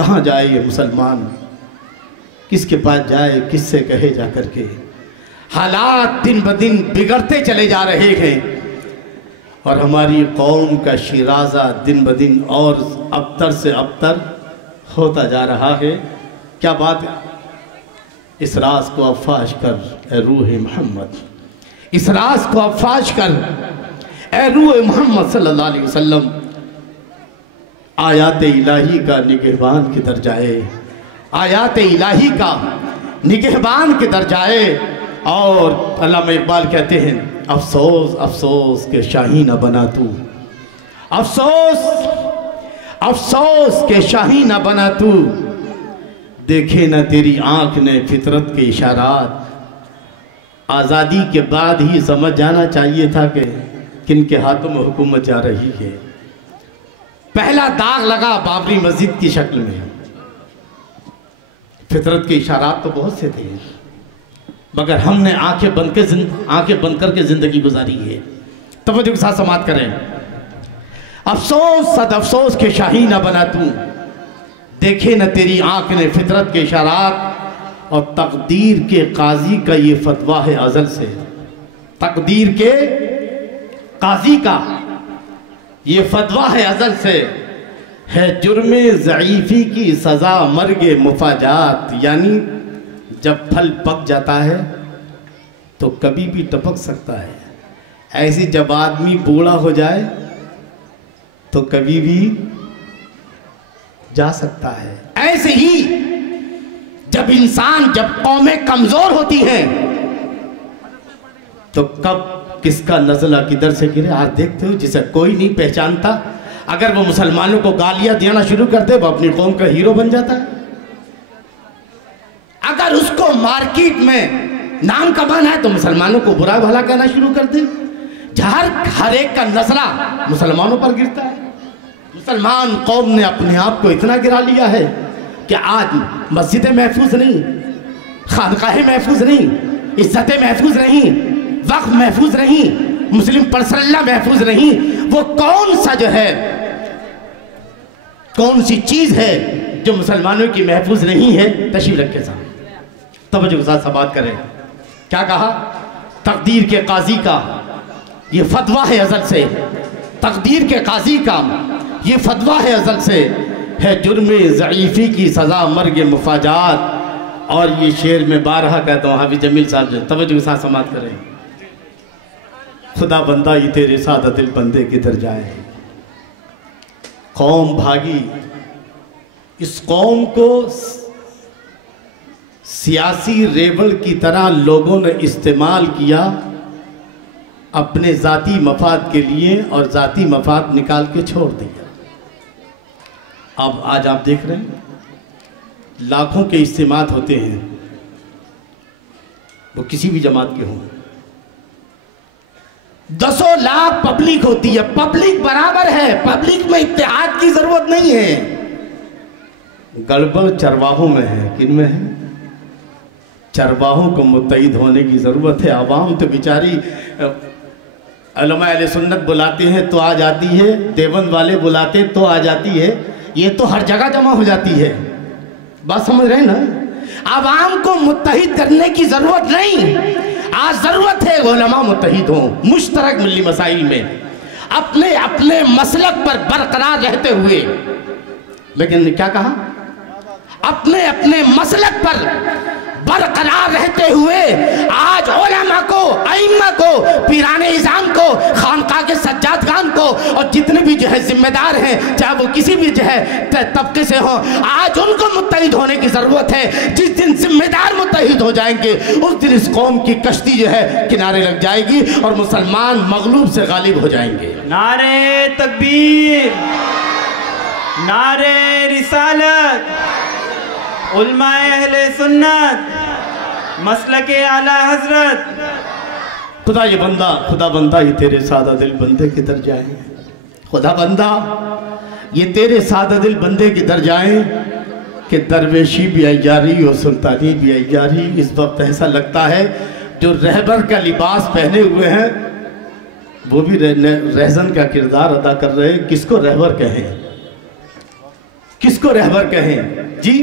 कहाँ जाए ये मुसलमान, किसके पास जाए, किससे कहे जा करके। हालात दिन ब दिन बिगड़ते चले जा रहे हैं और हमारी कौम का शिराजा दिन ब दिन और अबतर से अबतर होता जा रहा है। क्या बात है। इस राज को अफ़ाश कर ए रूह मोहम्मद, इस राज को अफ़ाश कर ए रूह मोहम्मद सल्लल्लाहु अलैहि वसल्लम। आयात इलाही का निगहबान किधर जाए, आयात इलाही का निगहबान किधर जाए। और अल्लामा इकबाल कहते हैं, अफसोस अफसोस के शाही न बना तू, अफसोस अफसोस के शाही न बना तू, देखे न तेरी आंख ने फितरत के इशारात। आज़ादी के बाद ही समझ जाना चाहिए था कि किन के हाथों में हुकूमत जा रही है। पहला दाग लगा बाबरी मस्जिद की शक्ल में। फितरत के इशारात तो बहुत से थे, मगर हमने आंखें बंद करके जिंदगी गुजारी है। तवज्जो के साथ समाअत करें। अफसोस सद अफसोस के शाही न बना तू, देखे न तेरी आंख ने फितरत के इशारात। और तकदीर के काजी का ये फतवा है अज़ल से, तकदीर के काजी का ये फतवा है अज़ल से, है जुर्मे ज़ईफ़ी की सज़ा मर्गे मुफाजात। यानी जब फल पक जाता है तो कभी भी टपक सकता है, ऐसे जब आदमी बूढ़ा हो जाए तो कभी भी जा सकता है। ऐसे ही जब इंसान, जब कौमें कमजोर होती हैं तो कब किसका नज़ला किधर से गिरे। आज देखते हो जिसे कोई नहीं पहचानता, अगर वो मुसलमानों को गालियां देना शुरू कर दे वो अपनी कौम का हीरो बन जाता है। अगर उसको मार्केट में नाम कमाना है तो मुसलमानों को बुरा भला कहना शुरू कर दे। हर एक का नजरा मुसलमानों पर गिरता है। मुसलमान कौम ने अपने आप को इतना गिरा लिया है कि आज मस्जिदें महफूज नहीं, खानकाहें महफूज नहीं, इज्जतें महफूज नहीं, वक्फ महफूज नहीं, मुस्लिम पर्सनल्ला महफूज नहीं। वो कौन सा जो है, कौन सी चीज है जो मुसलमानों की महफूज नहीं है। तशरीफ रखे साहब, तवज्जो के साथ बात करें। क्या कहा, तकदीर के काजी का ये फतवा है अज़ल से, तकदीर के काजी का ये फतवा है अज़ल से, है जुर्मे ज़ईफ़ी की सज़ा मर्गे मुफाजात। और ये शेर में बारहा कहता हूँ हाफिज़ जमील साहब जो, तवज्जो के साथ समाअत करें। खुदा बंदा ये तेरे साथ दिल बंदे किधर जाए। कौम भागी, इस कौम को सियासी रेवल की तरह लोगों ने इस्तेमाल किया अपने ज़ाती मफाद के लिए और ज़ाती मफाद निकाल के छोड़ दिया। अब आज आप देख रहे हैं लाखों के इज्तिमात होते हैं, वो किसी भी जमात के हों, 10 लाख पब्लिक होती है, पब्लिक बराबर है, पब्लिक में इत्तेहाद की जरूरत नहीं है। गड़बड़ चरवाहों में है। किन में है? चरवाहों को मुत्तहिद होने की जरूरत है। आवाम तो बेचारी उलमा अहले सुन्नत बुलाते हैं तो आ जाती है, देवबंद वाले बुलाते तो आ जाती है, ये तो हर जगह जमा हो जाती है। बात समझ रहे हैं ना? आवाम को मुत्तहिद करने की जरूरत नहीं, आज जरूरत है उलमा मुत्तहिद हों मुश्तरक मिल्ली मसाइल में, अपने अपने मसलक पर बरकरार रहते हुए। लेकिन क्या कहा, अपने अपने मसलक पर बरकरार रहते हुए आज उलमा को, अइम्मा को, पीराने इज़ाम को, खानका के सज्जादगान को और जितने भी जो है जिम्मेदार हैं, चाहे वो किसी भी जो है तबके से हो, आज उनको मुत्तहिद होने की ज़रूरत है। जिस दिन जिम्मेदार मुत्तहिद हो जाएंगे उस दिन इस कौम की कश्ती जो है किनारे लग जाएगी और मुसलमान मगलूब से गालिब हो जाएंगे। नारे तकबीर, नारे रिसालत, उलमाए अहले सुन्नत, मसलके आला हजरत। खुदा ये बंदा, खुदा बंदा ये तेरे सादा दिल बंदे किधर जाए। खुदा बंदा ये तेरे सादा दिल बंदे किधर जाए कि दरवेशी भी आई जा रही और सुल्तानी भी आई जा रही। इस वक्त ऐसा लगता है जो रहबर का लिबास पहने हुए हैं वो भी रहजन का किरदार अदा कर रहे हैं। किसको रहबर कहें? किसको रहबर कहें जी।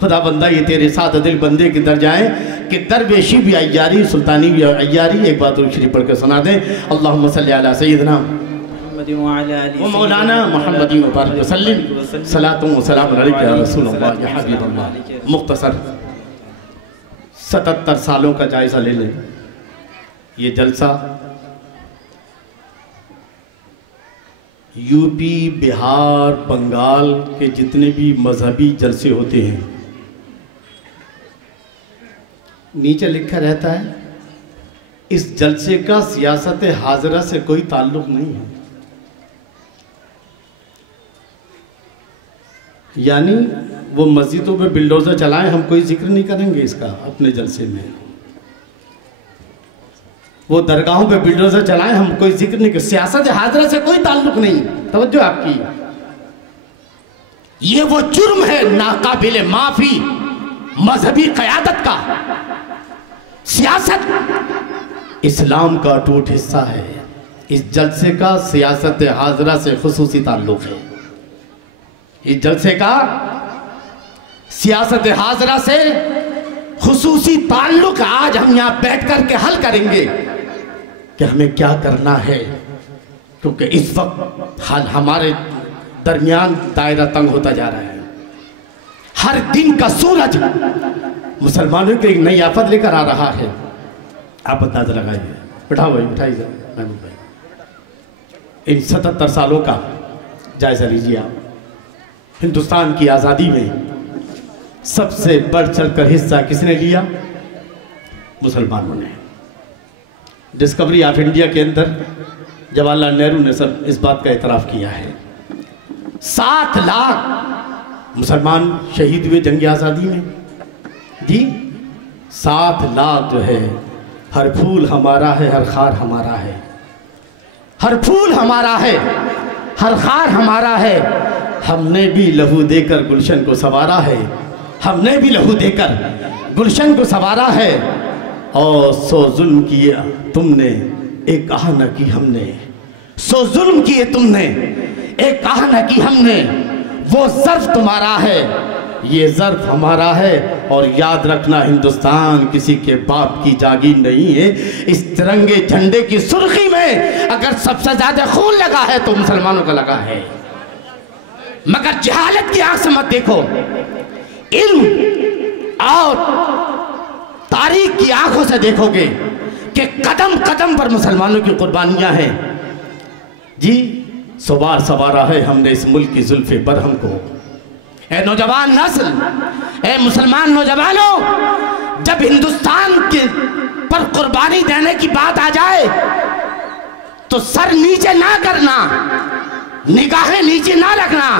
खुदा बंदा ये तेरे साथ दिल बंदे के दर जाए कि दरवेशी भी अय्यारी, सुल्तानी भी अय्यारी। एक बात और शरीफ पढ़ के सुना दें। अल्लाहुम्मा सल्ली अला सय्यिदना व मौलाना मुहम्मदिन व बारिक वसल्लिम सलातु व सलाम अलैका या रसूलल्लाह या हबीबल्लाह। मुख्तसर 77 सालों का जायज़ा ले लें। ये जलसा यूपी, बिहार, बंगाल के जितने भी मजहबी जलसे होते हैं, नीचे लिखा रहता है इस जलसे का सियासत हाजरा से कोई ताल्लुक नहीं है। यानी वो मस्जिदों पे बिल्डोजर चलाएं, हम कोई जिक्र नहीं करेंगे इसका अपने जलसे में। वो दरगाहों पे बिल्डोजर चलाएं, हम कोई जिक्र नहीं करें। सियासत हाजरा से कोई ताल्लुक नहीं। तवज्जो आपकी, ये वो जुर्म है नाकाबिले माफी मजहबी क़यादत का। सियासत इस्लाम का अटूट हिस्सा है। इस जलसे का सियासत हाजरा से खुसूसी ताल्लुक है। इस जलसे का सियासत हाजरा से खुसूसी ताल्लुक आज हम यहाँ बैठ कर के हल करेंगे कि हमें क्या करना है, क्योंकि इस वक्त हाल हमारे दरमियान दायरा तंग होता जा रहा है। हर दिन का सूरज मुसलमानों की एक नई आफत लेकर आ रहा है। आप अंदाजा लगाइए। बिठाओ भाई, बिठाइए महमूद भाई। इन 77 सालों का जायजा लीजिए आप। हिंदुस्तान की आज़ादी में सबसे बढ़ चढ़कर हिस्सा किसने लिया? मुसलमानों ने। डिस्कवरी ऑफ इंडिया के अंदर जवाहरलाल नेहरू ने सब इस बात का एतराफ़ किया है। 7 लाख मुसलमान शहीद हुए जंग आज़ादी में जी। 7 लाख जो है, हर फूल हमारा है, हर खार हमारा है। हर फूल हमारा है, हर खार हमारा है। हमने भी लहू देकर गुलशन को संवारा है। हमने भी लहू देकर गुलशन को संवारा है। और सो जुल्म किए तुमने, एक कहा न की हमने। सो जुल्म किए तुमने, एक कहा न की हमने। वो ज़र्फ तुम्हारा है, ये ज़र्फ हमारा है। और याद रखना, हिंदुस्तान किसी के बाप की जागीर नहीं है। इस तिरंगे झंडे की सुर्खी में अगर सबसे ज्यादा खून लगा है तो मुसलमानों का लगा है। मगर जहालत की आंख से मत देखो, इल्म और तारीख की आंखों से देखोगे कि कदम कदम पर मुसलमानों की कुर्बानियां हैं जी। सवार सवारा है हमने इस मुल्क की जुल्फ़े बरहम को। ए नौजवान नस्ल, ए मुसलमान नौजवानों, जब हिंदुस्तान के पर कुर्बानी देने की बात आ जाए तो सर नीचे ना करना, निगाहें नीचे ना रखना,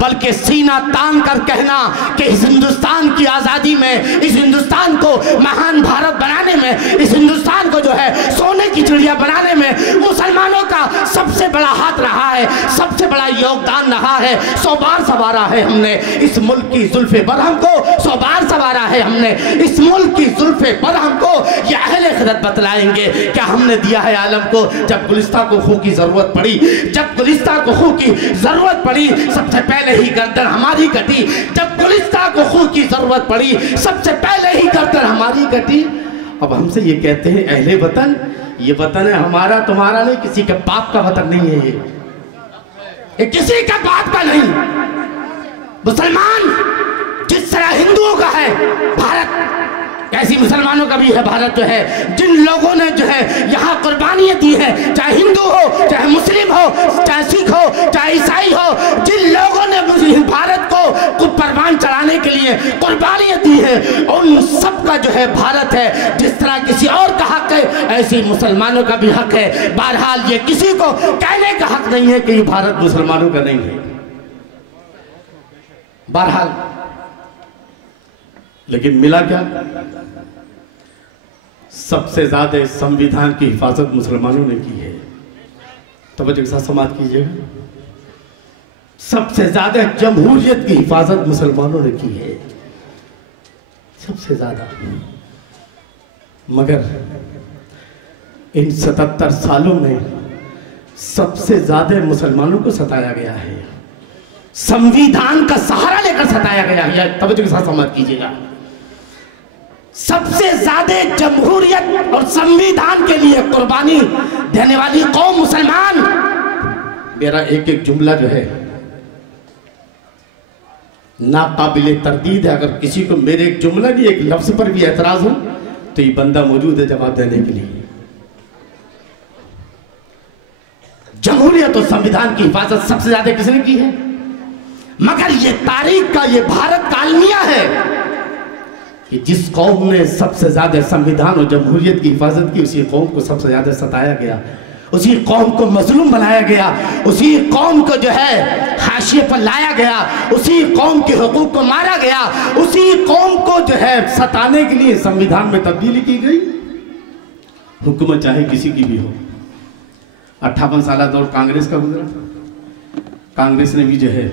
बल्कि सीना तान कर कहना कि इस हिंदुस्तान की आज़ादी में, इस हिंदुस्तान को महान भारत बनाने में, इस हिंदुस्तान को जो है सोने की चिड़िया बनाने में मुसलमानों का सबसे बड़ा हाथ रहा है, सबसे बड़ा योगदान रहा है। 100 बार संवारा है हमने इस मुल्क की जुल्फ़े बरहम को। 100 बार संवारा है हमने इस मुल्क की जुल्फ़े बरहम को। ये अहले खिदमत बतलाएंगे क्या हमने दिया है आलम को। जब गुलिस्तां को खून की ज़रूरत पड़ी, जब गुलिस्तां को खून की ज़रूरत पड़ी, सबसे पहले ही गर्दन हमारी कटी। जब गुलिस्तां को खून की ज़रूरत पड़ी, सबसे पहले ही गर्दन हमारी कटी। अब हमसे ये कहते हैं अहले वतन, ये वतन है हमारा, तुम्हारा नहीं, किसी के बाप का वतन नहीं है ये किसी का बाप का नहीं। मुसलमान जिस तरह हिंदुओं का है भारत, ऐसी मुसलमानों का भी है भारत जो है। जिन लोगों ने जो है यहाँ कुर्बानियाँ दी है, चाहे हिंदू हो, चाहे मुस्लिम हो, चाहे सिख हो, चाहे ईसाई हो, जिन लोगों ने भारत को परवान चढ़ाने के लिए कुर्बानियाँ दी है, उन सब का जो है भारत है। जिस तरह किसी और का हक है, ऐसी मुसलमानों का भी हक है। बहरहाल ये किसी को कहने का हक नहीं है कि ये भारत मुसलमानों का नहीं है। बहरहाल लेकिन मिला क्या? सबसे ज्यादा संविधान की हिफाजत मुसलमानों ने की है। तवज्जो के साथ समाप्त कीजिएगा। सबसे ज्यादा जमहूरियत की हिफाजत मुसलमानों ने की है, सबसे ज्यादा। मगर इन 77 सालों में सबसे ज्यादा मुसलमानों को सताया गया है, संविधान का सहारा लेकर सताया गया है। तवज्जो के साथ समझ कीजिएगा, सबसे ज्यादा जमहूरियत और संविधान के लिए कुर्बानी देने वाली कौम मुसलमान। मेरा एक एक जुमला जो है नाकाबिले तरदीद है। अगर किसी को मेरे एक जुमला नहीं एक लफ्ज पर भी एतराज हो तो ये बंदा मौजूद है जवाब देने के लिए। जमहूरियत और संविधान की हिफाजत सबसे ज्यादा किसने की है? मगर ये तारीख का, ये भारत का अलमिया है कि जिस कौम ने सबसे ज्यादा संविधान और जमहूरियत की हिफाजत की, उसी कौम को सबसे ज्यादा सताया गया, उसी कौम को मजलूम बनाया गया, उसी कौम को जो है हाशिए पर लाया गया, उसी कौम के हुकूक को मारा गया, उसी कौम को जो है सताने के लिए संविधान में तब्दीली की गई। हुकूमत चाहे किसी की भी हो। 58 साल दौर कांग्रेस का गुजरा, कांग्रेस ने भी जो है